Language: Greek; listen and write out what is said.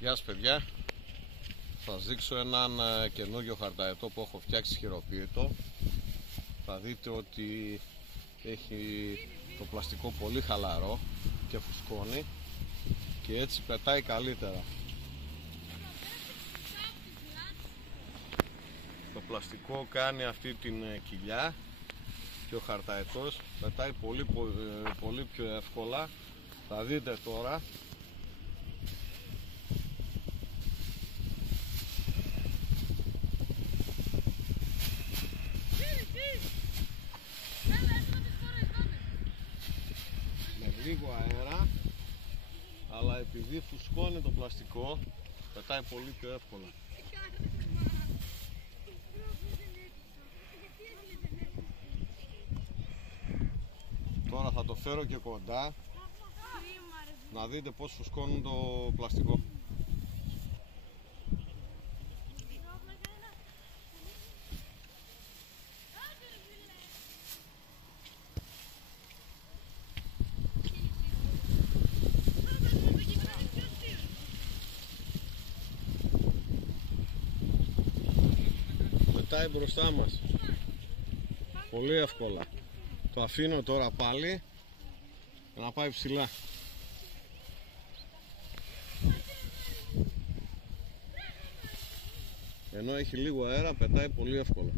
Γεια σας παιδιά, θα σας δείξω έναν καινούριο χαρταετό που έχω φτιάξει χειροποίητο. Θα δείτε ότι έχει το πλαστικό πολύ χαλαρό και φουσκώνει και έτσι πετάει καλύτερα. Το πλαστικό κάνει αυτή την κοιλιά και ο χαρταετός πετάει πολύ πιο εύκολα. Θα δείτε τώρα. Με λίγο αέρα, αλλά επειδή φουσκώνει το πλαστικό πετάει πολύ πιο εύκολα. Τώρα θα το φέρω και κοντά να δείτε πως φουσκώνουν το πλαστικό. Πετάει μπροστά μας πολύ εύκολα. Το αφήνω τώρα πάλι να πάει ψηλά. Ενώ έχει λίγο αέρα πετάει πολύ εύκολα.